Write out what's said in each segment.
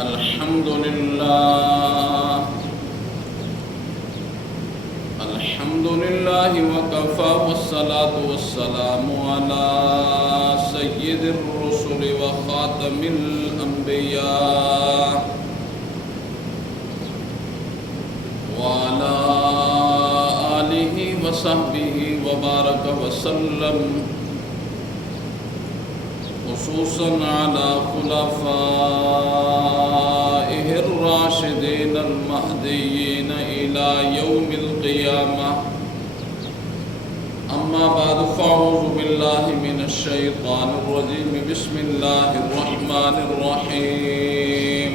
الحمد لله وكفى والصلاة والسلام على سيد الرسل وخاتم الأنبياء وعلى آله وصحبه وبارك وسلم، خصوصا على خلفائه الراشدين المهديين إلى يوم القيامة. أما بعد، فأعوذ بالله من الشيطان الرجيم. بسم الله الرحمن الرحيم.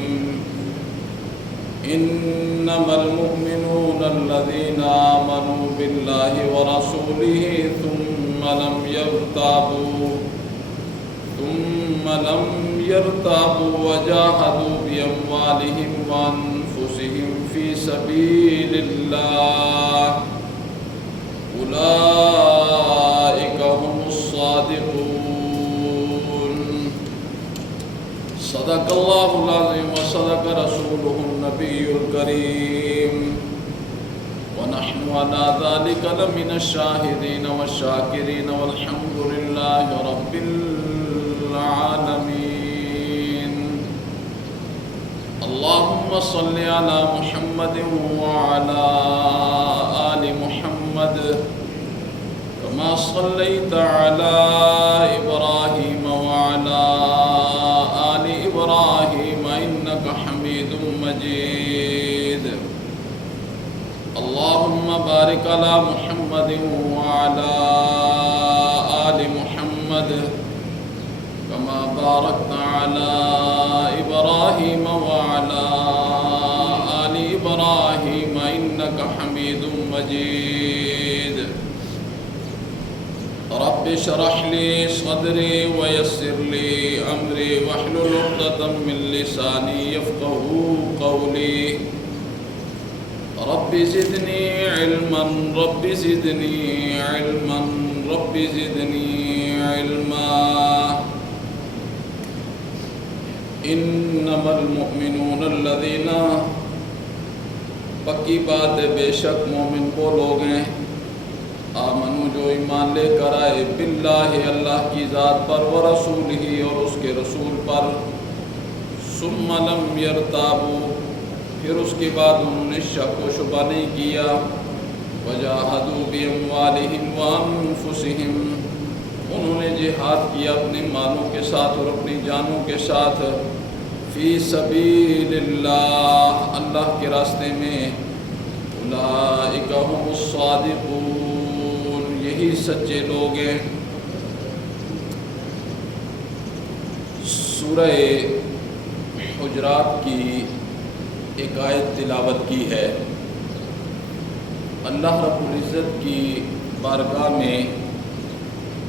إنما المؤمنون الذين آمنوا بالله ورسوله ثم لم يرتابوا وجاهدوا بأموالهم وأنفسهم في سبيل الله، أولئك هم الصادقون. صدق الله العظيم وصدق رسوله النبي الكريم، ونحن على ذلك لمن الشاهدين والشاكرين، والحمد لله رب العالمين. اللهم صل على محمد وعلى آل محمد كما صليت على إبراهيم وعلى آل إبراهيم إنك حميد مجيد. اللهم بارك على محمد وعلى آل محمد كما باركت على إبراهيم وعلى آل إبراهيم إنك حميد مجيد. رب اشرح لي صدري ويسر لي أمري واحلل عقدة من لساني يفقهوا قولي. رب زدني علما رب زدني علما رب زدني علما. انما المؤمنون الذین، پکی بات ہے بے شک مومن وہ لوگ ہیں، آمنو جو ایمان لے کر آئے، باللہ اللہ کی ذات پر، ورسولہ اور اس کے رسول پر، ثم لم یرتابوا پھر اس کے بعد انہوں نے شک و شبہ نہیں کیا، وجاہدوا باموالہم وانفسہم انہوں نے جہاد کیا اپنے مالوں کے ساتھ اور اپنی جانوں کے ساتھ، فی سبیل اللہ اللہ کے راستے میں، اولئک هم الصادقون یہی سچے لوگ ہیں۔ سورہ حجرات کی ایک آیت تلاوت کی ہے۔ اللہ رب العزت کی بارگاہ میں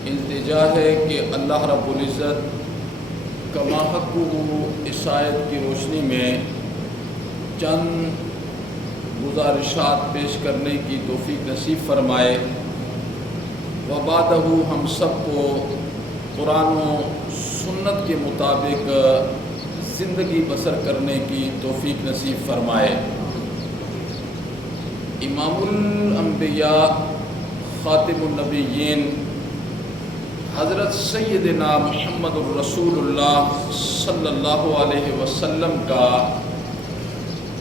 التجا ہے کہ اللہ رب العزت کما حق اس آیت کی روشنی میں چند گزارشات پیش کرنے کی توفیق نصیب فرمائے، وبعدہ ہم سب کو قرآن و سنت کے مطابق زندگی بسر کرنے کی توفیق نصیب فرمائے۔ امام الانبیاء خاتم النبیین حضرت سیدنا محمد الرسول اللہ صلی اللہ علیہ وسلم کا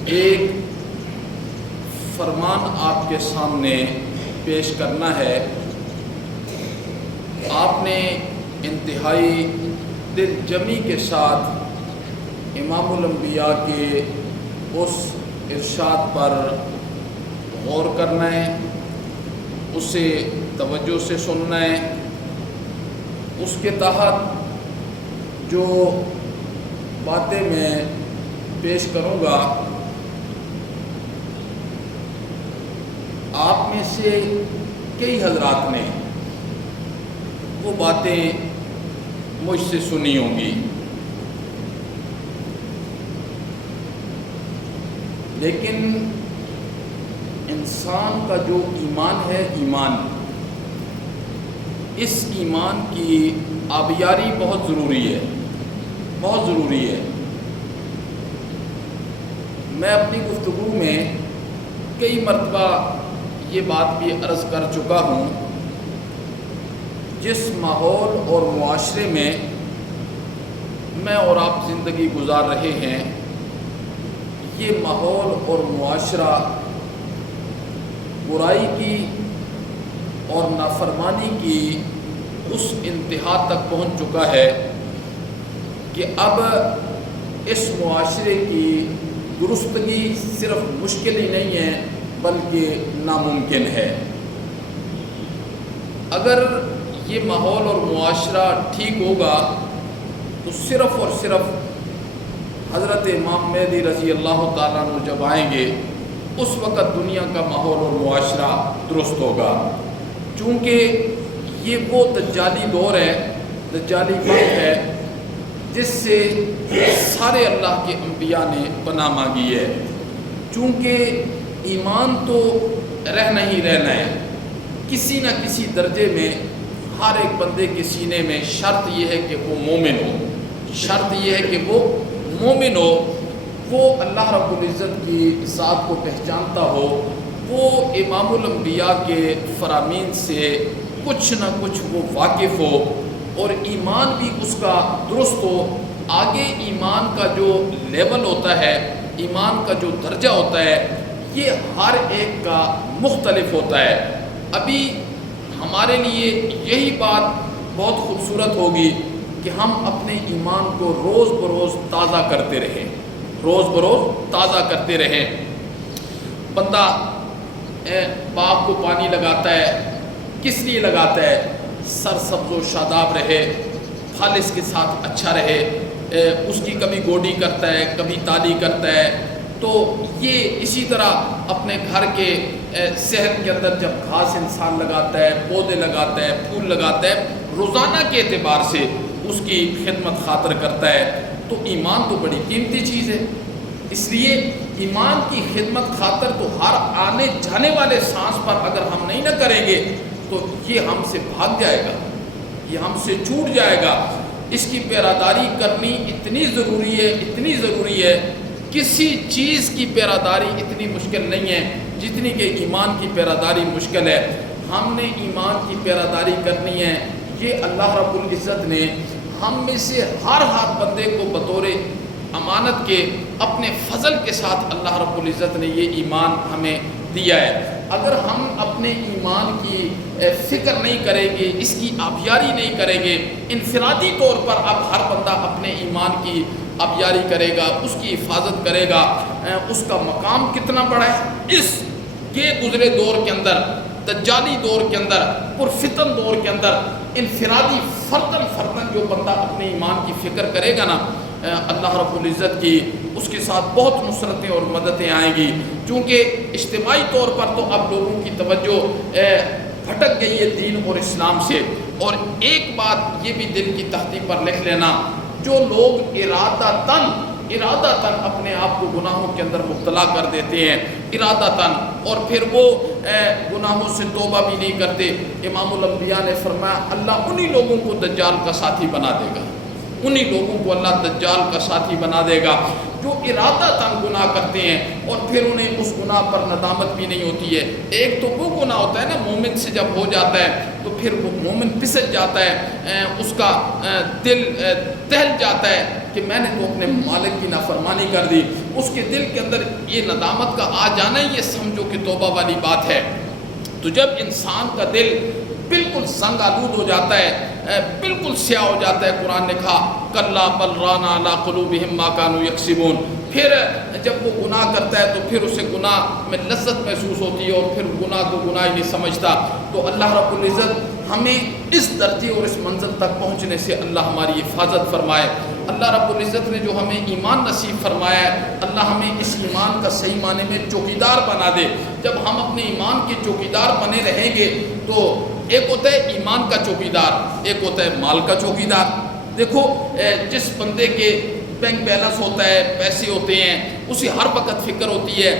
ایک فرمان آپ کے سامنے پیش کرنا ہے۔ آپ نے انتہائی دل جمی کے ساتھ امام الانبیاء کے اس ارشاد پر غور کرنا ہے، اسے توجہ سے سننا ہے۔ اس کے تحت جو باتیں میں پیش کروں گا، آپ میں سے کئی حضرات نے وہ باتیں مجھ سے سنی ہوں گی، لیکن انسان کا جو ایمان ہے، ایمان اس ایمان کی آبیاری بہت ضروری ہے، بہت ضروری ہے۔ میں اپنی گفتگو میں کئی مرتبہ یہ بات بھی عرض کر چکا ہوں، جس ماحول اور معاشرے میں اور آپ زندگی گزار رہے ہیں، یہ ماحول اور معاشرہ برائی کی اور نافرمانی کی اس انتہا تک پہنچ چکا ہے کہ اب اس معاشرے کی درستگی صرف مشکل ہی نہیں ہے بلکہ ناممکن ہے۔ اگر یہ ماحول اور معاشرہ ٹھیک ہوگا تو صرف اور صرف حضرت امام مہدی رضی اللہ تعالیٰ عنہ جب آئیں گے اس وقت دنیا کا ماحول اور معاشرہ درست ہوگا، چونکہ یہ وہ دجالی دور ہے، دجالی وقت ہے جس سے سارے اللہ کے انبیاء نے پناہ مانگی ہے، چونکہ ایمان تو رہنا ہی رہنا ہے، کسی نہ کسی درجے میں ہر ایک بندے کے سینے میں شرط یہ ہے کہ وہ مومن ہو، شرط یہ ہے کہ وہ مومن ہو، وہ اللہ رب العزت کی ذات کو پہچانتا ہو، وہ امام الانبیاء کے فرامین سے کچھ نہ کچھ وہ واقف ہو، اور ایمان بھی اس کا درست ہو۔ آگے ایمان کا جو لیول ہوتا ہے، ایمان کا جو درجہ ہوتا ہے، یہ ہر ایک کا مختلف ہوتا ہے۔ ابھی ہمارے لیے یہی بات بہت خوبصورت ہوگی کہ ہم اپنے ایمان کو روز بروز تازہ کرتے رہیں، روز بروز تازہ کرتے رہیں۔ بندہ باغ کو پانی لگاتا ہے، کس لیے لگاتا ہے؟ سرسبز و شاداب رہے، پھل اس کے ساتھ اچھا رہے، اس کی کبھی گوڈی کرتا ہے، کبھی تالی کرتا ہے۔ تو یہ اسی طرح اپنے گھر کے صحت کے اندر جب گھاس انسان لگاتا ہے، پودے لگاتا ہے، پھول لگاتا ہے، روزانہ کے اعتبار سے اس کی خدمت خاطر کرتا ہے، تو ایمان تو بڑی قیمتی چیز ہے۔ اس لیے ایمان کی خدمت خاطر تو ہر آنے جانے والے سانس پر اگر ہم نہیں نہ کریں گے تو یہ ہم سے بھاگ جائے گا، یہ ہم سے چھوٹ جائے گا۔ اس کی پیراداری کرنی اتنی ضروری ہے، اتنی ضروری ہے۔ کسی چیز کی پیراداری اتنی مشکل نہیں ہے جتنی کہ ایمان کی پیراداری مشکل ہے۔ ہم نے ایمان کی پیراداری کرنی ہے، یہ اللہ رب العزت نے ہم میں سے ہر بندے کو بطور امانت کے اپنے فضل کے ساتھ اللہ رب العزت نے یہ ایمان ہمیں دیا ہے۔ اگر ہم اپنے ایمان کی فکر نہیں کریں گے، اس کی آبیاری نہیں کریں گے، انفرادی طور پر اب ہر بندہ اپنے ایمان کی آبیاری کرے گا، اس کی حفاظت کرے گا، اس کا مقام کتنا بڑا ہے۔ اس کے گزرے دور کے اندر، دجالی دور کے اندر، پرفتن دور کے اندر، انفرادی فردن جو بندہ اپنے ایمان کی فکر کرے گا نا، اللہ رب العزت کی اس کے ساتھ بہت نصرتیں اور مددیں آئیں گی، چونکہ اجتماعی طور پر تو اب لوگوں کی توجہ بھٹک گئی ہے دین اور اسلام سے۔ اور ایک بات یہ بھی دل کی تختی پر لکھ لینا، جو لوگ ارادتاً اپنے آپ کو گناہوں کے اندر مبتلا کر دیتے ہیں، ارادتاً، اور پھر وہ گناہوں سے توبہ بھی نہیں کرتے، امام الانبیاء نے فرمایا اللہ انہی لوگوں کو دجال کا ساتھی بنا دے گا، انہی لوگوں کو اللہ دجال کا ساتھی بنا دے گا جو ارادتاً گناہ کرتے ہیں اور پھر انہیں اس گناہ پر ندامت بھی نہیں ہوتی ہے۔ ایک تو وہ گناہ ہوتا ہے نا، مومن سے جب ہو جاتا ہے تو پھر وہ مومن پسل جاتا ہے، اس کا دل دہل جاتا ہے کہ میں نے تو اپنے مالک کی نافرمانی کر دی، اس کے دل کے اندر یہ ندامت کا آ جانا یہ سمجھو کہ توبہ والی بات ہے۔ تو جب انسان کا دل بالکل سنگ آلود ہو جاتا ہے، بالکل سیاہ ہو جاتا ہے، قرآن نے کہا کلا بل ران علی قلوبہم ما کانوا یکسبون، پھر جب وہ گناہ کرتا ہے تو پھر اسے گناہ میں لذت محسوس ہوتی ہے اور پھر گناہ کو گناہ ہی نہیں سمجھتا۔ تو اللہ رب العزت ہمیں اس درجے اور اس منزل تک پہنچنے سے اللہ ہماری حفاظت فرمائے۔ اللہ رب العزت نے جو ہمیں ایمان نصیب فرمایا ہے، اللہ ہمیں اس ایمان کا صحیح معنی میں چوکیدار بنا دے۔ جب ہم اپنے ایمان کے چوکیدار بنے رہیں گے تو ایک ہوتا ہے ایمان کا چوکیدار، ایک ہوتا ہے مال کا چوکیدار۔ دیکھو جس بندے کے بینک بیلنس ہوتا ہے، پیسے ہوتے ہیں، اسے ہر وقت فکر ہوتی ہے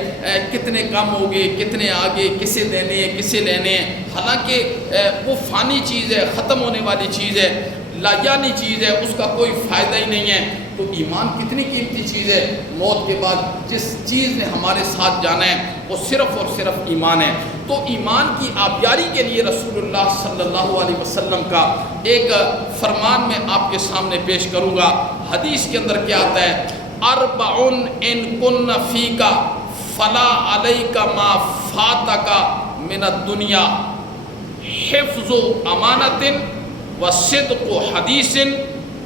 کتنے کم ہو گئے، کتنے آگے، کسے دینے ہیں، کسے لینے ہیں، حالانکہ وہ فانی چیز ہے، ختم ہونے والی چیز ہے، لا یعنی چیز ہے، اس کا کوئی فائدہ ہی نہیں ہے۔ تو ایمان کتنی قیمتی چیز ہے. موت کے بعد جس چیز نے ہمارے ساتھ جانا ہے وہ صرف اور صرف ایمان ہے. تو ایمان کی آبیاری کے لیے رسول اللہ صلی اللہ علیہ وسلم کا ایک فرمان میں آپ کے سامنے پیش کروں گا. حدیث کے اندر کیا آتا ہے؟ اربعن ان کن فیک فلا علیک ما فاتک من الدنیا حفظ امانت وصدق حدیث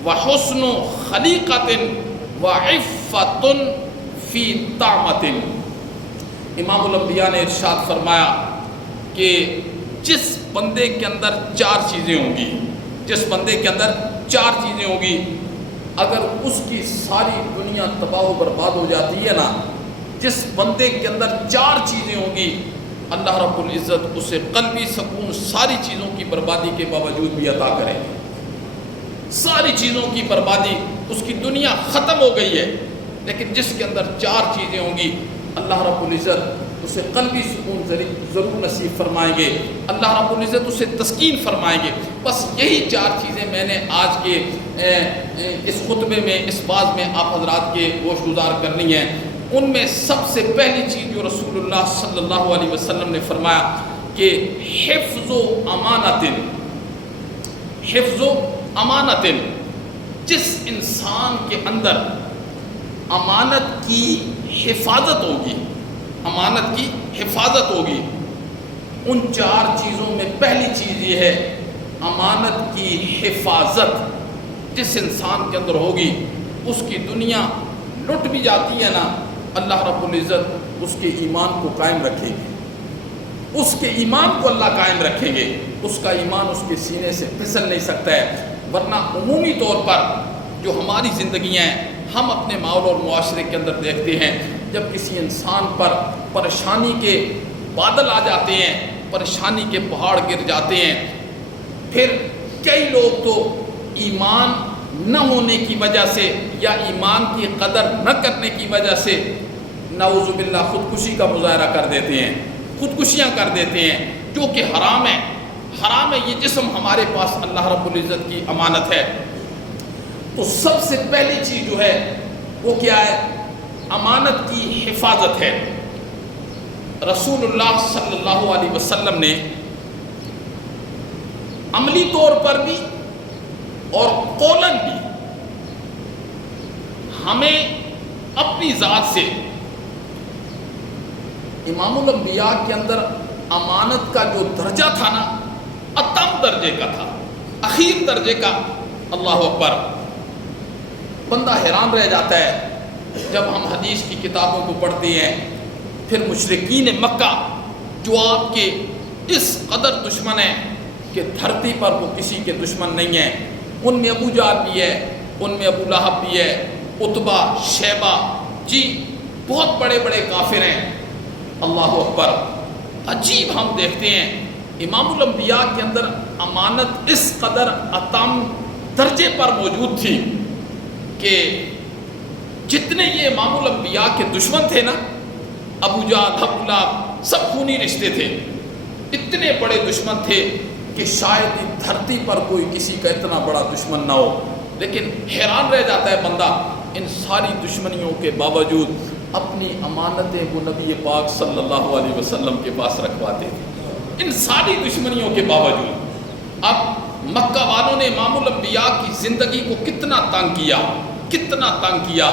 وحسن خلیقت وعفت فی طعمت. امام الانبیاء نے ارشاد فرمایا کہ جس بندے کے اندر 4 چیزیں ہوں گی، جس بندے کے اندر 4 چیزیں ہوں گی، اگر اس کی ساری دنیا تباہ و برباد ہو جاتی ہے نا، جس بندے کے اندر 4 چیزیں ہوں گی، اللہ رب العزت اسے قلبی سکون ساری چیزوں کی بربادی کے باوجود بھی عطا کریں گے. ساری چیزوں کی بربادی، اس کی دنیا ختم ہو گئی ہے، لیکن جس کے اندر 4 چیزیں ہوں گی اللہ رب العزت اسے قلبی سکون ضرور نصیب فرمائیں گے. اللہ رب العزت اسے تسکین فرمائیں گے. بس یہی 4 چیزیں میں نے آج کے اس خطبے میں، اس باز میں آپ حضرات کے گوش گزار کرنی ہیں. ان میں سب سے پہلی چیز جو رسول اللہ صلی اللہ علیہ وسلم نے فرمایا کہ حفظ و امانت. حفظ و امانت، جس انسان کے اندر امانت کی حفاظت ہوگی، امانت کی حفاظت ہوگی، ان 4 چیزوں میں پہلی چیز یہ ہے امانت کی حفاظت. جس انسان کے اندر ہوگی اس کی دنیا لٹ بھی جاتی ہے نا، اللہ رب العزت اس کے ایمان کو قائم رکھے گی، اس کے ایمان کو اللہ قائم رکھیں گے. اس کا ایمان اس کے سینے سے پھسل نہیں سکتا ہے. ورنہ عمومی طور پر جو ہماری زندگیاں ہیں، ہم اپنے ماحول اور معاشرے کے اندر دیکھتے ہیں، جب کسی انسان پر پریشانی کے بادل آ جاتے ہیں، پریشانی کے پہاڑ گر جاتے ہیں، پھر کئی لوگ تو ایمان نہ ہونے کی وجہ سے یا ایمان کی قدر نہ کرنے کی وجہ سے نعوذ باللہ خودکشی کا مظاہرہ کر دیتے ہیں، خودکشیاں کر دیتے ہیں، جو کہ حرام ہے. حرام ہے. یہ جسم ہمارے پاس اللہ رب العزت کی امانت ہے. تو سب سے پہلی چیز جو ہے وہ کیا ہے؟ امانت کی حفاظت ہے. رسول اللہ صلی اللہ علیہ وسلم نے عملی طور پر بھی اور قولاً بھی ہمیں اپنی ذات سے امام الانبیاء کے اندر امانت کا جو درجہ تھا نا، اتم درجے کا تھا، اخیر درجے کا. اللہ اکبر. بندہ حیران رہ جاتا ہے جب ہم حدیث کی کتابوں کو پڑھتے ہیں. پھر مشرکین مکہ جو آپ کے اس قدر دشمن ہیں کہ دھرتی پر وہ کسی کے دشمن نہیں ہیں. ان میں ابو جہل بھی ہے، ان میں ابو لہب بھی ہے، عتبہ، شیبہ، جی بہت بڑے بڑے کافر ہیں. اللہ اکبر. عجیب ہم دیکھتے ہیں امام الانبیاء کے اندر امانت اس قدر اتم درجے پر موجود تھی کہ جتنے یہ امام الانبیاء کے دشمن تھے نا، ابو جہل، ابو لہب، سب خونی رشتے تھے، اتنے بڑے دشمن تھے کہ شاید دھرتی پر کوئی کسی کا اتنا بڑا دشمن نہ ہو. لیکن حیران رہ جاتا ہے بندہ، ان ساری دشمنیوں کے باوجود اپنی امانتیں وہ نبی پاک صلی اللہ علیہ وسلم کے پاس رکھواتے تھے، ان ساری دشمنیوں کے باوجود. اب مکہ والوں نے امام الانبیاء کی زندگی کو کتنا تنگ کیا، کتنا تنگ کیا.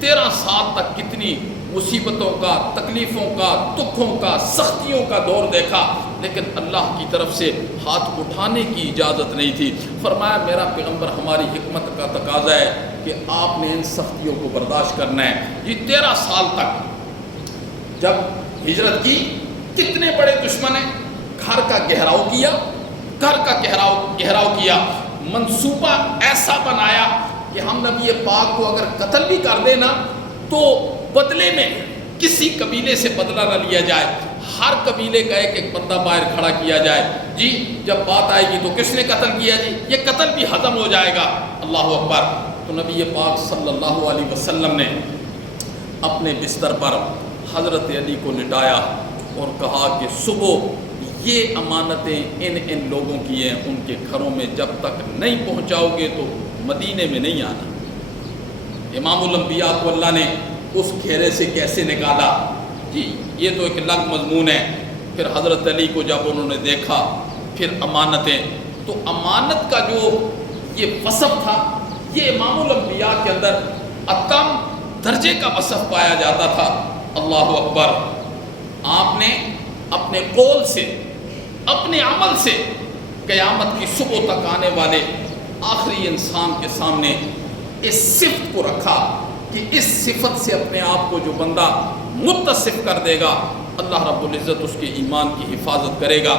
13 سال تک کتنی مصیبتوں کا، تکلیفوں کا، دکھوں کا، سختیوں کا دور دیکھا، لیکن اللہ کی طرف سے ہاتھ اٹھانے کی اجازت نہیں تھی. فرمایا میرا پیغمبر ہماری حکمت کا تقاضا ہے کہ آپ نے ان سختیوں کو برداشت کرنا ہے. یہ 13 سال تک جب ہجرت کی، کتنے بڑے دشمن ہیں. گھر کا گھیراؤ کیا، گھر کا گھیراؤ کیا، منصوبہ ایسا بنایا کہ ہم نبی پاک کو اگر قتل بھی کر دینا تو بدلے میں کسی قبیلے سے بدلہ نہ لیا جائے، ہر قبیلے کا ایک ایک بندہ باہر کھڑا کیا جائے. جی جب بات آئے گی تو کس نے قتل کیا، جی یہ قتل بھی ختم ہو جائے گا. اللہ اکبر. تو نبی پاک صلی اللہ علیہ وسلم نے اپنے بستر پر حضرت علی کو لٹایا اور کہا کہ صبح یہ امانتیں ان لوگوں کی ہیں، ان کے گھروں میں جب تک نہیں پہنچاؤ گے تو مدینے میں نہیں آنا. امام الانبیاء کو اللہ نے اس گھیرے سے کیسے نکالا؟ جی یہ تو ایک الگ مضمون ہے۔ پھر حضرت علی کو جب انہوں نے دیکھا، پھر امانتیں، تو امانت کا جو یہ وصف تھا، یہ امام الانبیاء کے اندر اتم درجے کا وصف پایا جاتا تھا۔ اللہ اکبر! آپ نے اپنے قول سے، اپنے عمل سے قیامت کی صبح تک آنے والے آخری انسان کے سامنے اس صفت کو رکھا کہ اس صفت سے اپنے آپ کو جو بندہ متصف کر دے گا، اللہ رب العزت اس کے ایمان کی حفاظت کرے گا۔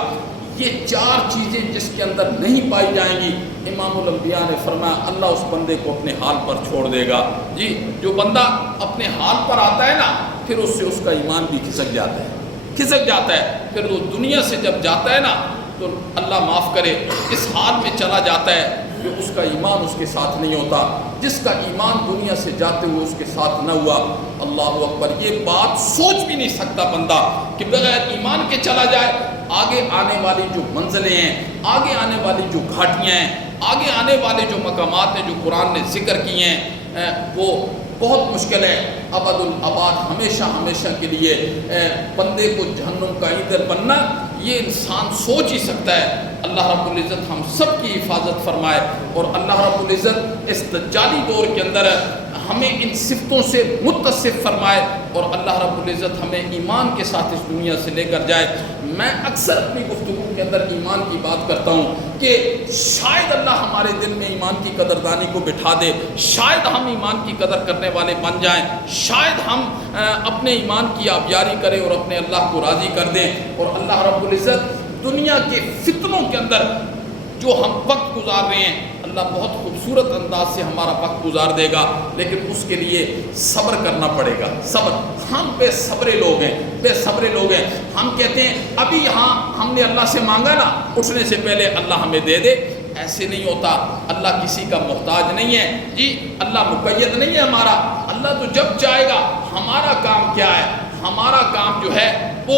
یہ چار چیزیں جس کے اندر نہیں پائی جائیں گی، امام الانبیاء نے فرمایا اللہ اس بندے کو اپنے حال پر چھوڑ دے گا۔ جی جو بندہ اپنے حال پر آتا ہے نا، پھر اس سے اس کا ایمان بھی کھسک جاتا ہے، کھسک جاتا ہے۔ پھر وہ دنیا سے جب جاتا ہے نا، تو اللہ معاف کرے اس حال میں چلا جاتا ہے کہ اس کا ایمان اس کے ساتھ نہیں ہوتا، جس کا ایمان دنیا سے جاتے ہوئے اس کے ساتھ نہ ہوا۔ اللہ اکبر! یہ بات سوچ بھی نہیں سکتا بندہ کہ بغیر ایمان کے چلا جائے۔ آگے آنے والی جو منزلیں ہیں، آگے آنے والی جو گھاٹیاں ہیں، آگے آنے والے جو مقامات ہیں جو قرآن نے ذکر کیے ہیں، وہ بہت مشکل ہے۔ ابد الاباد، ہمیشہ ہمیشہ کے لیے بندے کو جہنم کا ایندھن بننا، یہ انسان سوچ ہی سکتا ہے۔ اللہ رب العزت ہم سب کی حفاظت فرمائے، اور اللہ رب العزت اس دجالی دور کے اندر ہمیں ان صفتوں سے متصف فرمائے، اور اللہ رب العزت ہمیں ایمان کے ساتھ اس دنیا سے لے کر جائے۔ میں اکثر اپنی گفتگو کے اندر ایمان کی بات کرتا ہوں کہ شاید اللہ ہمارے دل میں ایمان کی قدردانی کو بٹھا دے، شاید ہم ایمان کی قدر کرنے والے بن جائیں، شاید ہم اپنے ایمان کی آبیاری کریں اور اپنے اللہ کو راضی کر دیں، اور اللہ رب العزت دنیا کے فتنوں کے اندر جو ہم وقت گزار رہے ہیں، اللہ بہت خوبصورت انداز سے ہمارا وقت گزار دے گا، لیکن اس کے لیے صبر کرنا پڑے گا۔ صبر، ہم بے صبرے لوگ ہیں، بے صبرے لوگ ہیں۔ ہم کہتے ہیں ابھی یہاں ہم نے اللہ سے مانگا نا، اٹھنے سے پہلے اللہ ہمیں دے دے۔ ایسے نہیں ہوتا، اللہ کسی کا محتاج نہیں ہے، جی اللہ مقید نہیں ہے ہمارا، اللہ تو جب چاہے گا۔ ہمارا کام کیا ہے؟ ہمارا کام جو ہے وہ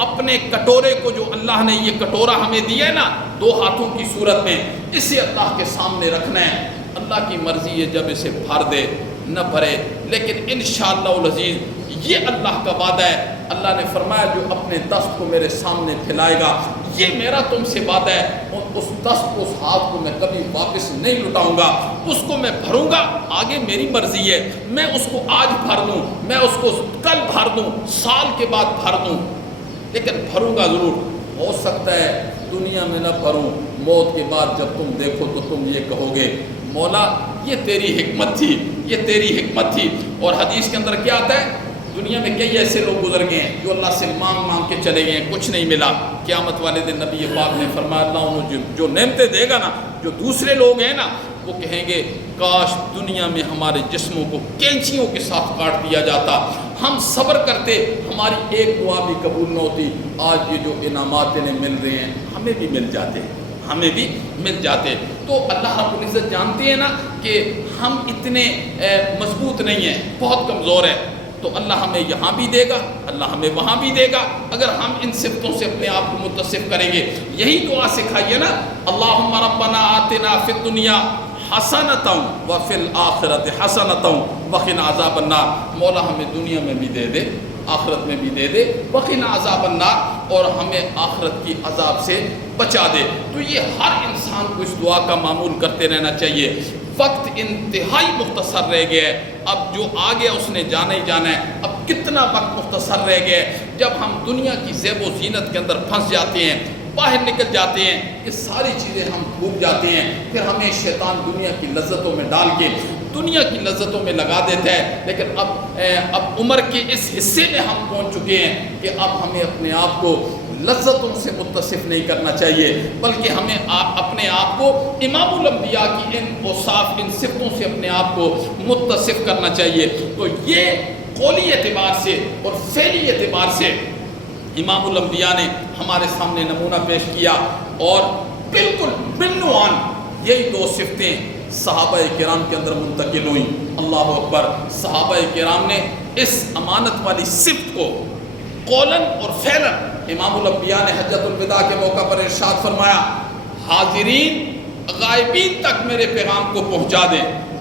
اپنے کٹورے کو، جو اللہ نے یہ کٹورا ہمیں دیا ہے نا 2 ہاتھوں کی صورت میں، اسے اللہ کے سامنے رکھنا ہے۔ اللہ کی مرضی ہے جب اسے بھر دے نہ بھرے، لیکن انشاءاللہ العزیز یہ اللہ کا وعدہ ہے۔ اللہ نے فرمایا جو اپنے دست کو میرے سامنے پھیلائے گا، یہ میرا تم سے وعدہ ہے، اور اس دست کو، اس ہاتھ کو میں کبھی واپس نہیں لٹاؤں گا، اس کو میں بھروں گا۔ آگے میری مرضی ہے، میں اس کو آج بھر دوں، میں اس کو کل بھر دوں، سال کے بعد بھر دوں، لیکن بھروں گا ضرور۔ ہو سکتا ہے دنیا میں نہ بھروں، موت کے بعد جب تم دیکھو تو تم یہ کہو گے مولا یہ تیری حکمت تھی، یہ تیری حکمت تھی۔ اور حدیث کے اندر کیا آتا ہے؟ دنیا میں کئی ایسے لوگ گزر گئے ہیں جو اللہ سے مانگ مانگ کے چلے گئے ہیں، کچھ نہیں ملا۔ قیامت والے دن نبی پاک نے فرمایا اللہ انہوں جو نعمتیں دے گا نا، جو دوسرے لوگ ہیں نا، وہ کہیں گے کاش دنیا میں ہمارے جسموں کو کینچیوں کے ساتھ کاٹ دیا جاتا، ہم صبر کرتے، ہماری ایک دعا بھی قبول نہ ہوتی۔ آج یہ جو انعامات انہیں مل رہے ہیں ہمیں بھی مل جاتے، ہمیں بھی مل جاتے۔ تو اللہ رب العزت جانتے ہیں نا کہ ہم اتنے مضبوط نہیں ہیں، بہت کمزور ہیں، تو اللہ ہمیں یہاں بھی دے گا، اللہ ہمیں وہاں بھی دے گا، اگر ہم ان صفتوں سے اپنے آپ کو متصف کریں گے۔ یہی دعا سکھائیے نا، اللہم ربنا آتنا فی الدنیا حسنۃ وفی الآخرۃ حسنۃ وقنا عذاب النار۔ مولا ہمیں دنیا میں بھی دے دے، آخرت میں بھی دے دے، وقنا عذاب النار، اور ہمیں آخرت کی عذاب سے بچا دے۔ تو یہ ہر انسان کو اس دعا کا معمول کرتے رہنا چاہیے۔ وقت انتہائی مختصر رہ گیا ہے، اب جو آگے اس نے جانا ہی جانا ہے۔ اب کتنا وقت مختصر رہ گیا ہے، جب ہم دنیا کی زیب و زینت کے اندر پھنس جاتے ہیں، باہر نکل جاتے ہیں، یہ ساری چیزیں ہم بھول جاتے ہیں، پھر ہمیں شیطان دنیا کی لذتوں میں ڈال کے دنیا کی لذتوں میں لگا دیتا ہے۔ لیکن اب عمر کے اس حصے میں ہم پہنچ چکے ہیں کہ اب ہمیں اپنے آپ کو لذتوں سے متصف نہیں کرنا چاہیے، بلکہ ہمیں اپنے آپ کو امام الانبیاء کی ان اوصاف، ان صفتوں سے اپنے آپ کو متصف کرنا چاہیے۔ تو یہ قولی اعتبار سے اور فعلی اعتبار سے امام الانبیاء نے ہمارے سامنے نمونہ پیش کیا، اور بالکل بالنوان یہی 2 صفتیں صحابہ کرام کے اندر منتقل ہوئیں۔ اللہ اکبر! صحابہ کرام نے اس امانت والی صفت کو قولاً اور فعلاً، امام الانبیاء نے حجۃ الوداع کے موقع پر ارشاد فرمایا حاضرین غائبین تک میرے پیغام کو پہنچا دیں،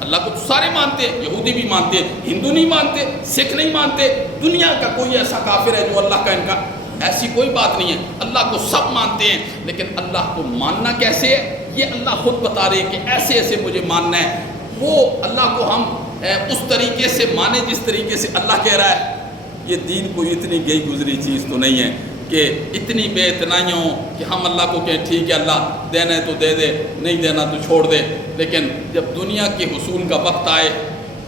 اللہ کو تو سارے مانتے ہیں، یہودی بھی مانتے ہیں، ہندو نہیں مانتے، سکھ نہیں مانتے، دنیا کا کوئی ایسا کافر ہے جو اللہ کا انکار، ایسی کوئی بات نہیں ہے، اللہ کو سب مانتے ہیں، لیکن اللہ کو ماننا کیسے ہے یہ اللہ خود بتا رہے ہیں کہ ایسے ایسے مجھے ماننا ہے۔ وہ اللہ کو ہم اس طریقے سے مانیں جس طریقے سے اللہ کہہ رہا ہے۔ یہ دین کوئی اتنی گئی گزری چیز تو نہیں ہے کہ اتنی بے اتنائیاں ہوں کہ ہم اللہ کو کہیں ٹھیک ہے اللہ دینا ہے تو دے دے، نہیں دینا تو چھوڑ دے، لیکن جب دنیا کے حصول کا وقت آئے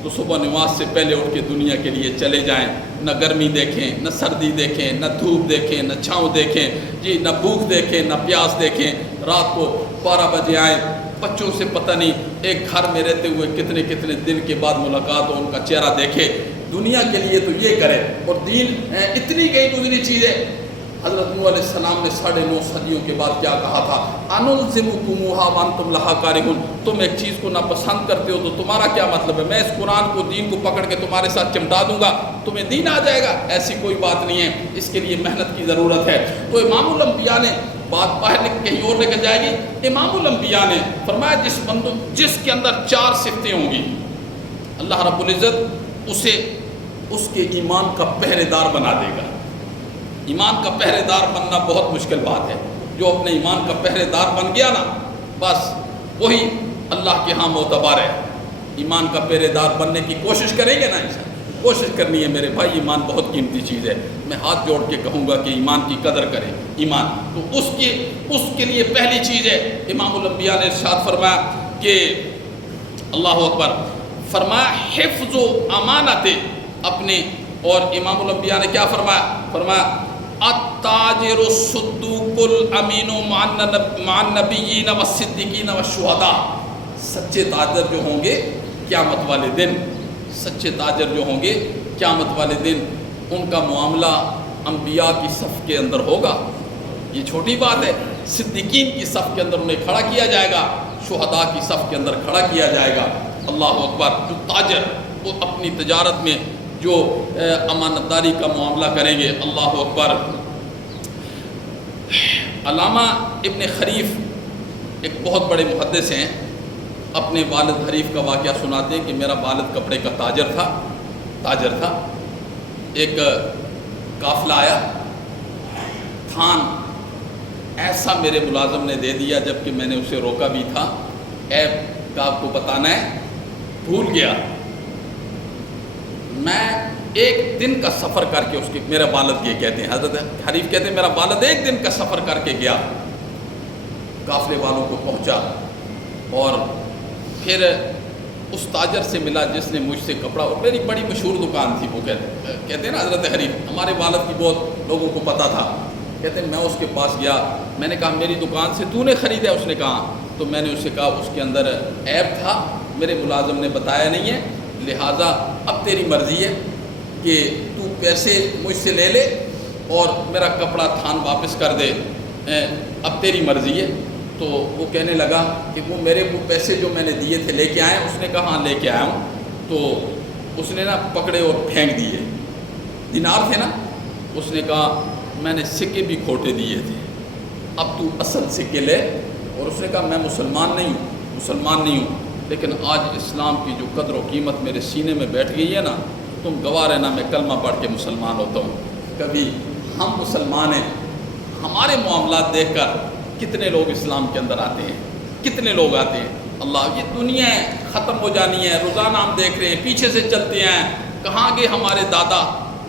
تو صبح نماز سے پہلے اٹھ کے دنیا کے لیے چلے جائیں، نہ گرمی دیکھیں، نہ سردی دیکھیں، نہ دھوپ دیکھیں، نہ چھاؤں دیکھیں، جی نہ بھوک دیکھیں، نہ پیاس دیکھیں، رات کو 12 بجے آئیں، بچوں سے پتہ نہیں ایک گھر میں رہتے ہوئے کتنے کتنے دن کے بعد ملاقات ہو، ان کا چہرہ دیکھے، دنیا کے لیے تو یہ کرے۔ اور دین اتنی گئی گزری چیز ہے، حضرت نوح علیہ السلام نے 9.5 صدیوں کے بعد کیا کہا تھا، أَنُلْزِمُكُمُوهَا وَأَنْتُمْ لَهَا كَارِهُونَ، تم ایک چیز کو ناپسند کرتے ہو تو تمہارا کیا مطلب ہے، میں اس قرآن کو دین کو پکڑ کے تمہارے ساتھ چمٹا دوں گا تمہیں دین آ جائے گا، ایسی کوئی بات نہیں ہے، اس کے لیے محنت کی ضرورت ہے۔ تو امام الانبیاء نے بات باہر کہیں اور نکل جائے گی، امام الانبیاء نے فرمایا جس کے اندر 4 صفتیں ہوں گی اللہ رب العزت اسے اس کے ایمان کا پہرے دار بنا دے گا۔ ایمان کا پہرے دار بننا بہت مشکل بات ہے، جو اپنے ایمان کا پہرے دار بن گیا نا بس وہی اللہ کے ہاں معتبر ہے۔ ایمان کا پہرے دار بننے کی کوشش کریں گے نا، کوشش کرنی ہے میرے بھائی، ایمان بہت قیمتی چیز ہے، میں ہاتھ جوڑ کے کہوں گا کہ ایمان کی قدر کریں، ایمان تو اس کے لیے پہلی چیز ہے۔ امام الانبیاء نے ارشاد فرمایا کہ اللہ اکبر، فرمایا حفظ و امانت اپنے، اور امام الانبیاء نے کیا فرمایا التاجر الصدوق الامین مع النبیین والصدیقین والشہداء، سچے تاجر جو ہوں گے قیامت والے دن، سچے تاجر جو ہوں گے قیامت والے دن، ان کا معاملہ انبیاء کی صف کے اندر ہوگا، یہ چھوٹی بات ہے، صدیقین کی صف کے اندر انہیں کھڑا کیا جائے گا، شہداء کی صف کے اندر کھڑا کیا جائے گا۔ اللہ اکبر، جو تاجر وہ اپنی تجارت میں جو امانت داری کا معاملہ کریں گے، اللہ اکبر۔ علامہ ابن خریف ایک بہت بڑے محدث ہیں، اپنے والد حریف کا واقعہ سناتے ہیں کہ میرا والد کپڑے کا تاجر تھا، ایک قافلہ آیا، تھان ایسا میرے ملازم نے دے دیا جبکہ میں نے اسے روکا بھی تھا، عیب کا آپ کو بتانا ہے، بھول گیا، میں ایک دن کا سفر کر کے میرا والد یہ کہتے ہیں، حضرت حریف کہتے ہیں میرا والد ایک دن کا سفر کر کے گیا، قافلے والوں کو پہنچا اور پھر اس تاجر سے ملا جس نے مجھ سے کپڑا، اور میری بڑی مشہور دکان تھی، وہ کہتے ہیں نا حضرت حریف، ہمارے والد کی بہت لوگوں کو پتہ تھا، کہتے ہیں میں اس کے پاس گیا، میں نے کہا میری دکان سے تو نے خریدا؟ اس نے کہا، تو میں نے اسے کہا اس کے اندر عیب تھا، میرے ملازم نے بتایا نہیں ہے، لہٰذا اب تیری مرضی ہے کہ تو پیسے مجھ سے لے لے اور میرا کپڑا تھان واپس کر دے، اب تیری مرضی ہے۔ تو وہ کہنے لگا کہ وہ میرے وہ پیسے جو میں نے دیے تھے لے کے آئے؟ اس نے کہا ہاں لے کے آیا ہوں۔ تو اس نے نا پکڑے اور پھینک دیے، دینار تھے نا، اس نے کہا میں نے سکے بھی کھوٹے دیے تھے، اب تو اصل سکے لے۔ اور اس نے کہا میں مسلمان نہیں ہوں، لیکن آج اسلام کی جو قدر و قیمت میرے سینے میں بیٹھ گئی ہے نا، تم گواہ رہنا میں کلمہ پڑھ کے مسلمان ہوتا ہوں۔ کبھی ہم مسلمان ہیں، ہمارے معاملات دیکھ کر کتنے لوگ اسلام کے اندر آتے ہیں، کتنے لوگ آتے ہیں۔ اللہ، یہ دنیا ہے ختم ہو جانی ہے، روزانہ ہم دیکھ رہے ہیں، پیچھے سے چلتے ہیں، کہاں گئے ہمارے دادا،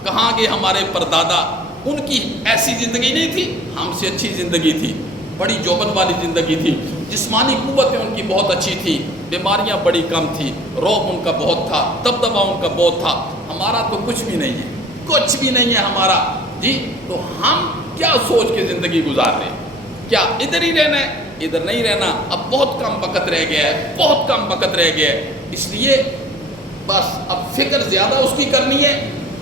کہاں گئے ہمارے پردادا، ان کی ایسی زندگی نہیں تھی، ہم سے اچھی زندگی تھی، بڑی جوبن والی زندگی تھی، جسمانی قوتیں ان کی بہت اچھی تھی، بیماریاں بڑی کم تھی، روب ان کا بہت تھا، دبدبا ان کا بہت تھا۔ ہمارا تو کچھ بھی نہیں ہے، کچھ بھی نہیں ہے ہمارا جی۔ تو ہم کیا سوچ کے زندگی گزار رہے ہیں؟ کیا ادھر ہی رہنا ہے؟ ادھر نہیں رہنا، اب بہت کم وقت رہ گیا ہے، بہت کم وقت رہ گیا ہے، اس لیے بس اب فکر زیادہ اس کی کرنی ہے،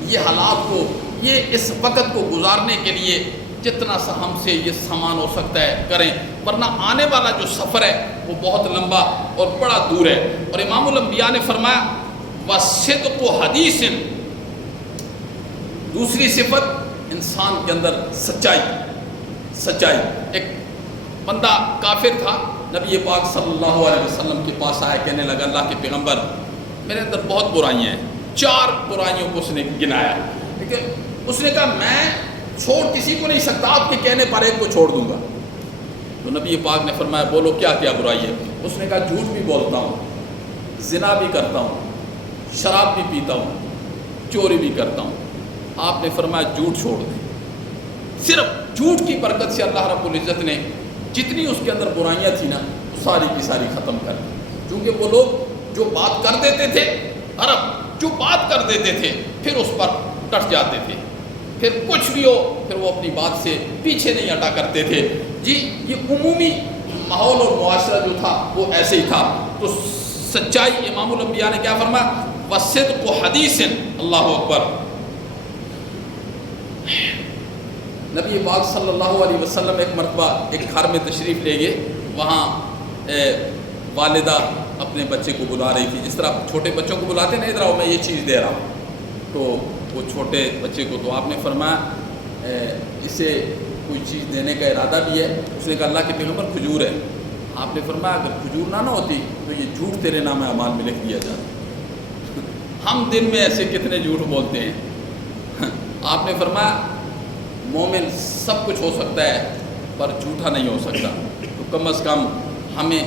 یہ حالات کو، یہ اس وقت کو گزارنے کے لیے جتنا سا ہم سے یہ سامان ہو سکتا ہے کریں، ورنہ آنے والا جو سفر ہے وہ بہت لمبا اور بڑا دور ہے۔ اور امام الانبیاء نے فرمایا وَصِدْقُ حَدِيثٍ، دوسری صفت انسان کے اندر سچائی۔ ایک بندہ کافر تھا، نبی پاک صلی اللہ علیہ وسلم کے پاس آیا، کہنے لگا اللہ کے پیغمبر میرے اندر بہت برائیاں ہیں، 4 برائیوں کو اس نے گنایا، لیکن اس نے کہا میں چھوڑ کسی کو نہیں سکتا، آپ کے کہنے پر ایک کو چھوڑ دوں گا۔ تو نبی پاک نے فرمایا بولو کیا کیا برائی ہے؟ اس نے کہا جھوٹ بھی بولتا ہوں، زنا بھی کرتا ہوں، شراب بھی پیتا ہوں، چوری بھی کرتا ہوں۔ آپ نے فرمایا جھوٹ چھوڑ دیں۔ صرف جھوٹ کی برکت سے اللہ رب العزت نے جتنی اس کے اندر برائیاں تھیں نا ساری کی ساری ختم کر دی، کیونکہ وہ لوگ جو بات کر دیتے تھے، عرب جو بات کر دیتے تھے پھر اس پر ڈٹ جاتے تھے، پھر کچھ بھی ہو پھر وہ اپنی بات سے پیچھے نہیں ہٹا کرتے تھے۔ جی یہ عمومی ماحول اور معاشرہ جو تھا وہ ایسے ہی تھا۔ تو سچائی امام الانبیاء نے کیا فرمایا؟ وصدق حدیث، اللہ اکبر۔ نبی پاک صلی اللہ علیہ وسلم ایک مرتبہ ایک گھر میں تشریف لے گئے، وہاں والدہ اپنے بچے کو بلا رہی تھی، جس طرح چھوٹے بچوں کو بلاتے ہیں نا، ادھر آؤ میں یہ چیز دے رہا ہوں۔ تو وہ چھوٹے بچے کو تو آپ نے فرمایا اسے کوئی چیز دینے کا ارادہ بھی ہے؟ اس نے کہا اللہ کے پیغمبر کھجور ہے۔ آپ نے فرمایا اگر کھجور نہ ہوتی تو یہ جھوٹ تیرے نام اعمال میں لکھ دیا جاتا۔ ہم دن میں ایسے کتنے جھوٹ بولتے ہیں۔ آپ نے فرمایا مومن سب کچھ ہو سکتا ہے پر جھوٹا نہیں ہو سکتا، تو کم از کم ہمیں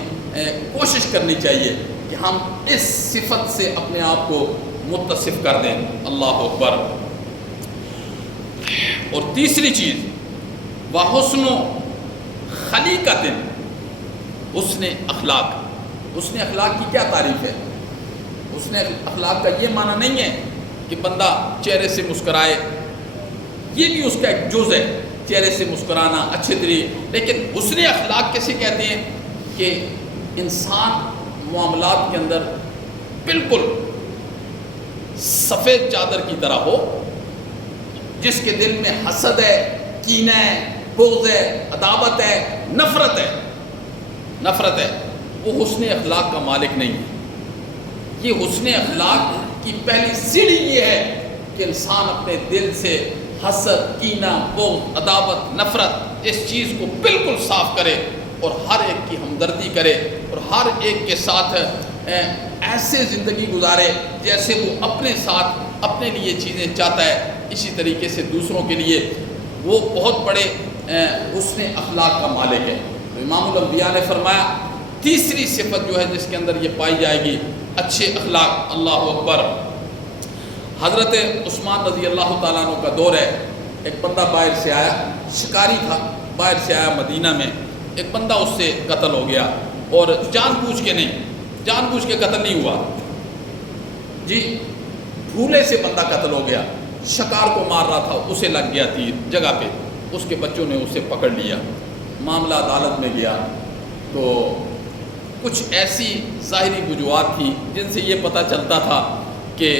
کوشش کرنی چاہیے کہ ہم اس صفت سے اپنے آپ کو متصف کر دیں۔ اللہ اکبر۔ اور تیسری چیز وحسن خلیقۃ، حسن اخلاق۔ حسن اخلاق کی کیا تعریف ہے؟ حسن اخلاق کا یہ معنی نہیں ہے کہ بندہ چہرے سے مسکرائے، یہ بھی اس کا ایک جز ہے، چہرے سے مسکرانا اچھے طریقے، لیکن حسن اخلاق کیسے کہتے ہیں کہ انسان معاملات کے اندر بالکل سفید چادر کی طرح ہو، جس کے دل میں حسد ہے، کینہ ہے، بغض ہے، عداوت ہے، نفرت ہے، وہ حسن اخلاق کا مالک نہیں ہے۔ یہ حسن اخلاق کی پہلی سیڑھی یہ ہے کہ انسان اپنے دل سے حسد، کینہ، بغض، عداوت، نفرت اس چیز کو بالکل صاف کرے اور ہر ایک کی ہمدردی کرے اور ہر ایک کے ساتھ ایسے زندگی گزارے جیسے وہ اپنے ساتھ اپنے لیے چیزیں چاہتا ہے، اسی طریقے سے دوسروں کے لیے وہ بہت بڑے حسن اخلاق کا مالک ہے۔ تو امام الانبیاء نے فرمایا تیسری صفت جو ہے جس کے اندر یہ پائی جائے گی اچھے اخلاق۔ اللہ اکبر۔ حضرت عثمان رضی اللہ تعالیٰ عنہ کا دور ہے، ایک بندہ باہر سے آیا، شکاری تھا، باہر سے آیا مدینہ میں، ایک بندہ اس سے قتل ہو گیا، اور جان بوجھ کے قتل نہیں ہوا، جی بھولے سے بندہ قتل ہو گیا، شکار کو مار رہا تھا، اسے لگ گیا تیر جگہ پہ، اس کے بچوں نے اسے پکڑ لیا، معاملہ عدالت میں گیا، تو کچھ ایسی ظاہری وجوہات تھی جن سے یہ پتہ چلتا تھا کہ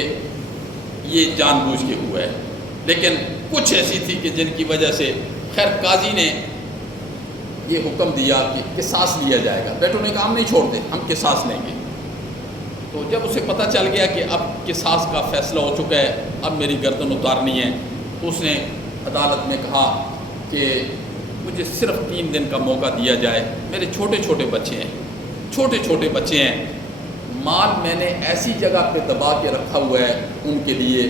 یہ جان بوجھ کے ہوا ہے، لیکن کچھ ایسی تھی کہ جن کی وجہ سے خیر قاضی نے یہ حکم دیا کہ قصاص لیا جائے گا۔ بیٹوں نے کہا ہم نہیں چھوڑتے، ہم قصاص لیں گے۔ تو جب اسے پتہ چل گیا کہ اب قصاص کا فیصلہ ہو چکا ہے، اب میری گردن اتارنی ہے، تو اس نے عدالت میں کہا کہ مجھے صرف 3 دن کا موقع دیا جائے، میرے چھوٹے چھوٹے بچے ہیں، مال میں نے ایسی جگہ پہ دبا کے رکھا ہوا ہے ان کے لیے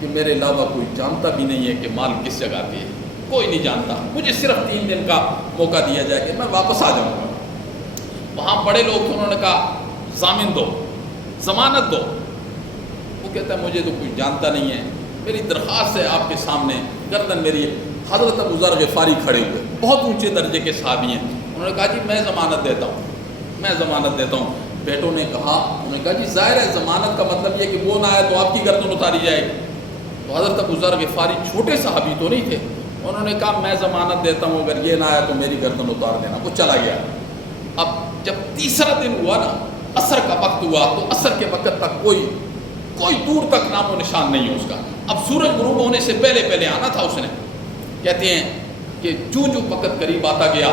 کہ میرے علاوہ کوئی جانتا بھی نہیں ہے کہ مال کس جگہ پہ ہے، کوئی نہیں جانتا، مجھے صرف 3 دن کا موقع دیا جائے کہ میں واپس آ جاؤں گا۔ وہاں بڑے لوگ تھے، انہوں نے کہا ضامن دو، ضمانت دو۔ وہ کہتا ہے مجھے تو کوئی جانتا نہیں ہے، میری درخواست ہے آپ کے سامنے، گردن میری۔ حضرت ابو ذر غفاری کھڑے ہوئے، بہت اونچے درجے کے صحابی ہیں، انہوں نے کہا جی میں ضمانت دیتا ہوں۔ بیٹوں نے کہا، انہوں نے کہا جی ظاہر ہے ضمانت کا مطلب یہ کہ وہ نہ آئے تو آپ کی گردن اتاری جائے گی۔ تو حضرت ابو ذر غفاری چھوٹے صحابی تو نہیں تھے، انہوں نے کہا میں ضمانت دیتا ہوں، اگر یہ نہ آیا تو میری گردن اتار دینا۔ وہ چلا گیا۔ اب جب تیسرا دن ہوا نا، عصر کا وقت ہوا، تو عصر کے وقت تک کوئی دور تک نام و نشان نہیں ہے اس کا۔ اب سورج غروب ہونے سے پہلے آنا تھا اس نے۔ کہتے ہیں کہ جو وقت قریب آتا گیا،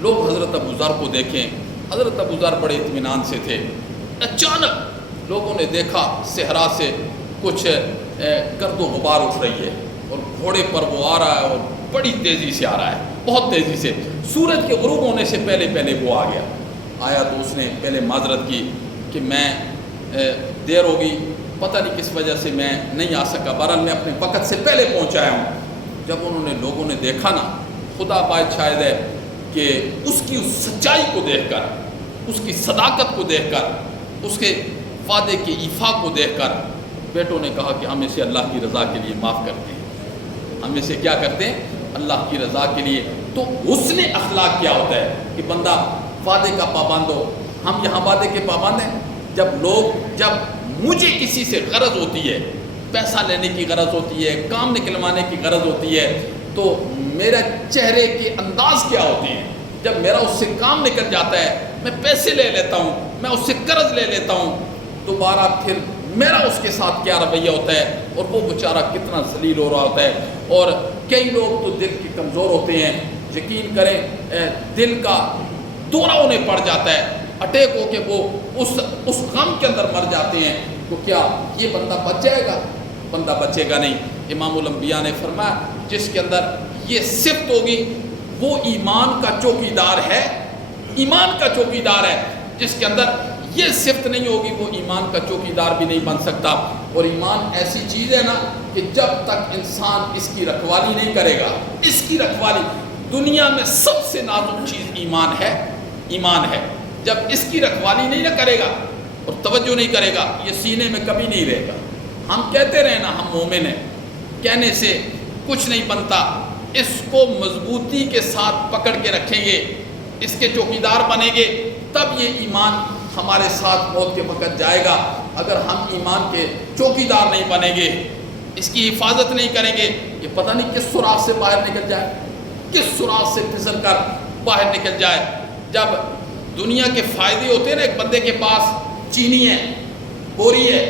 لوگ حضرت ابو ذر کو دیکھیں، حضرت ابو ذر بڑے اطمینان سے تھے، اچانک لوگوں نے دیکھا صحرا سے کچھ گرد و غبار اٹھ رہی ہے، اور گھوڑے پر وہ آ رہا ہے اور بڑی تیزی سے آ رہا ہے، بہت تیزی سے۔ سورج کے غروب ہونے سے پہلے پہلے وہ آ گیا، آیا تو اس نے پہلے معذرت کی کہ میں دیر ہو گئی، پتہ نہیں کس وجہ سے میں نہیں آ سکا، بہرحال میں اپنے وقت سے پہلے پہنچایا ہوں۔ جب انہوں نے لوگوں نے دیکھا نا، خدا باعث شاید ہے کہ اس کی اس سچائی کو دیکھ کر، اس کی صداقت کو دیکھ کر، اس کے وعدے کے ایفا کو دیکھ کر بیٹوں نے کہا کہ ہم اسے اللہ کی رضا کے لیے معاف کرتے ہیں، ہم اسے کیا کرتے ہیں؟ اللہ کی رضا کے لیے۔ تو حسن اخلاق کیا ہوتا ہے کہ بندہ وعدے کا پابند ہو۔ ہم یہاں وعدے کے پابند ہیں۔ جب مجھے کسی سے غرض ہوتی ہے، پیسہ لینے کی غرض ہوتی ہے، کام نکلوانے کی غرض ہوتی ہے، تو میرا چہرے کے انداز کیا ہوتے ہیں؟ جب میرا اس سے کام نکل جاتا ہے، میں پیسے لے لیتا ہوں، میں اس سے قرض لے لیتا ہوں، دوبارہ پھر میرا اس کے ساتھ کیا رویہ ہوتا ہے، اور وہ بیچارہ کتنا ذلیل ہو رہا ہوتا ہے۔ اور کئی لوگ تو دل کے کمزور ہوتے ہیں، یقین کریں دل کا دورہ انہیں پڑ جاتا ہے، اٹیک ہو کے وہ اس غم کے اندر مر جاتے ہیں۔ تو کیا یہ بندہ بچ جائے گا؟ بندہ بچے گا نہیں۔ امام الانبیاء نے فرمایا جس کے اندر یہ صفت ہوگی وہ ایمان کا چوکیدار ہے، ایمان کا چوکیدار ہے۔ جس کے اندر یہ صفت نہیں ہوگی وہ ایمان کا چوکیدار بھی نہیں بن سکتا۔ اور ایمان ایسی چیز ہے نا کہ جب تک انسان اس کی رکھوالی نہیں کرے گا، اس کی رکھوالی، دنیا میں سب سے نازک چیز ایمان ہے، ایمان ہے۔ جب اس کی رکھوالی نہیں نہ کرے گا اور توجہ نہیں کرے گا، یہ سینے میں کبھی نہیں رہے گا۔ ہم کہتے رہے نا ہم مومن ہیں، کہنے سے کچھ نہیں بنتا، اس کو مضبوطی کے ساتھ پکڑ کے رکھیں گے، اس کے چوکیدار بنیں گے، تب یہ ایمان ہمارے ساتھ موت کے وقت جائے گا۔ اگر ہم ایمان کے چوکیدار نہیں بنیں گے، اس کی حفاظت نہیں کریں گے، یہ پتہ نہیں کس سوراخ سے باہر نکل جائے، کس سوراخ سے پھسل کر باہر نکل جائے۔ جب دنیا کے فائدے ہوتے ہیں نا، ایک بندے کے پاس چینی ہے، بوری ہے،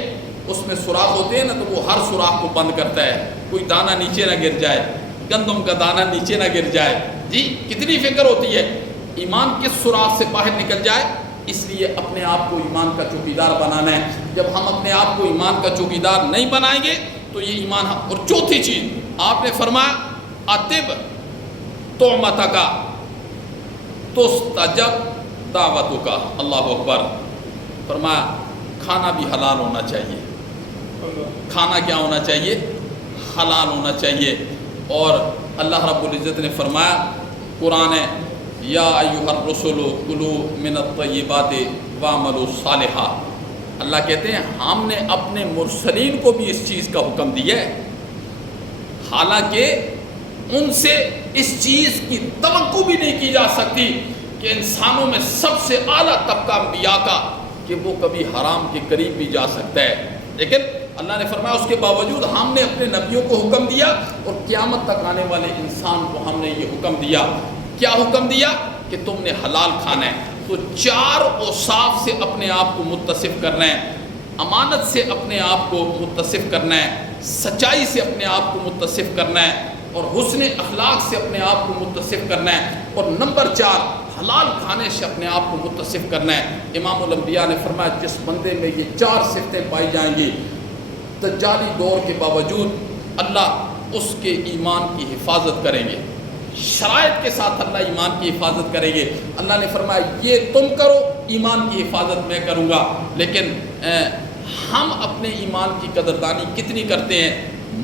اس میں سوراخ ہوتے ہیں نا، تو وہ ہر سوراخ کو بند کرتا ہے، کوئی دانہ نیچے نہ گر جائے، گندم کا دانہ نیچے نہ گر جائے۔ جی کتنی فکر ہوتی ہے، ایمان کس سوراخ سے باہر نکل جائے۔ اس لیے اپنے آپ کو ایمان کا چوکیدار بنانا ہے۔ جب ہم اپنے آپ کو ایمان کا چوکیدار نہیں بنائیں گے تو یہ ایمان اور چوتھی چیز آپ نے فرمایا اطب طعمتک تستجب دعوتک، اللہ اکبر۔ فرمایا کھانا بھی حلال ہونا چاہیے، کھانا کیا ہونا چاہیے؟ حلال ہونا چاہیے۔ اور اللہ رب العزت نے فرمایا قرآن ہے یا ایھا الرسل کلوا من الطیبات واعملوا صالحا۔ اللہ کہتے ہیں ہم نے اپنے مرسلین کو بھی اس چیز کا حکم دیا ہے، حالانکہ ان سے اس چیز کی توقع بھی نہیں کی جا سکتی کہ انسانوں میں سب سے اعلیٰ طبقہ انبیاء کا کہ وہ کبھی حرام کے قریب بھی جا سکتا ہے، لیکن اللہ نے فرمایا اس کے باوجود ہم نے اپنے نبیوں کو حکم دیا اور قیامت تک آنے والے انسان کو ہم نے یہ حکم دیا۔ کیا حکم دیا؟ کہ تم نے حلال کھانا ہے۔ تو چار اوصاف سے اپنے آپ کو متصف کرنا ہے، امانت سے اپنے آپ کو متصف کرنا ہے، سچائی سے اپنے آپ کو متصف کرنا ہے، اور حسن اخلاق سے اپنے آپ کو متصف کرنا ہے، اور نمبر 4 حلال کھانے سے اپنے آپ کو متصف کرنا ہے۔ امام الانبیاء نے فرمایا جس بندے میں یہ 4 صفتیں پائی جائیں گی، دجالی دور کے باوجود اللہ اس کے ایمان کی حفاظت کریں گے، شرائط کے ساتھ اللہ ایمان کی حفاظت کریں گے۔ اللہ نے فرمایا یہ تم کرو، ایمان کی حفاظت میں کروں گا۔ لیکن ہم اپنے ایمان کی قدردانی کتنی کرتے ہیں؟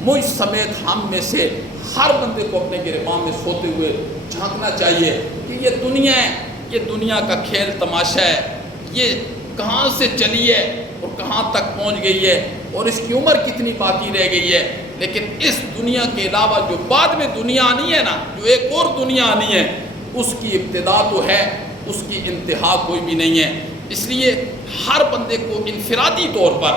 مجھ سمیت ہم میں سے ہر بندے کو اپنے گریباں میں سوتے ہوئے جھانکنا چاہیے کہ یہ دنیا ہے، یہ دنیا کا کھیل تماشا ہے، یہ کہاں سے چلی ہے اور کہاں تک پہنچ گئی ہے، اور اس کی عمر کتنی باقی رہ گئی ہے۔ لیکن اس دنیا کے علاوہ جو بعد میں دنیا آنی ہے نا، جو ایک اور دنیا آنی ہے، اس کی ابتدا تو ہے، اس کی انتہا کوئی بھی نہیں ہے۔ اس لیے ہر بندے کو انفرادی طور پر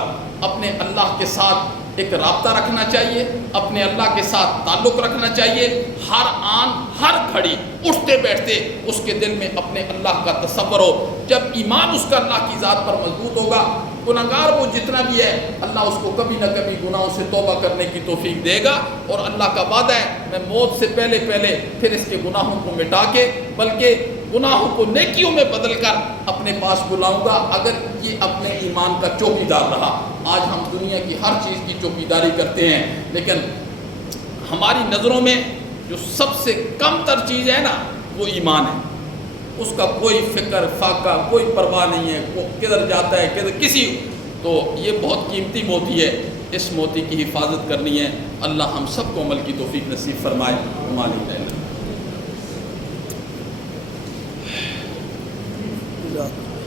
اپنے اللہ کے ساتھ ایک رابطہ رکھنا چاہیے، اپنے اللہ کے ساتھ تعلق رکھنا چاہیے۔ ہر آن ہر گھڑی اٹھتے بیٹھتے اس کے دل میں اپنے اللہ کا تصور ہو۔ جب ایمان اس کا اللہ کی ذات پر مضبوط ہوگا، گناہگار وہ جتنا بھی ہے اللہ اس کو کبھی نہ کبھی گناہوں سے توبہ کرنے کی توفیق دے گا، اور اللہ کا وعدہ ہے میں موت سے پہلے پھر اس کے گناہوں کو مٹا کے بلکہ گناہوں کو نیکیوں میں بدل کر اپنے پاس بلاؤں گا اگر یہ اپنے ایمان کا چوکیدار رہا۔ آج ہم دنیا کی ہر چیز کی چوکیداری کرتے ہیں، لیکن ہماری نظروں میں جو سب سے کم تر چیز ہے نا وہ ایمان ہے، اس کا کوئی فکر فاقہ کوئی پرواہ نہیں ہے، وہ کدھر جاتا ہے کدھر کسی، تو یہ بہت قیمتی موتی ہے، اس موتی کی حفاظت کرنی ہے۔ اللہ ہم سب کو عمل کی توفیق نصیب فرمائے۔ ہماری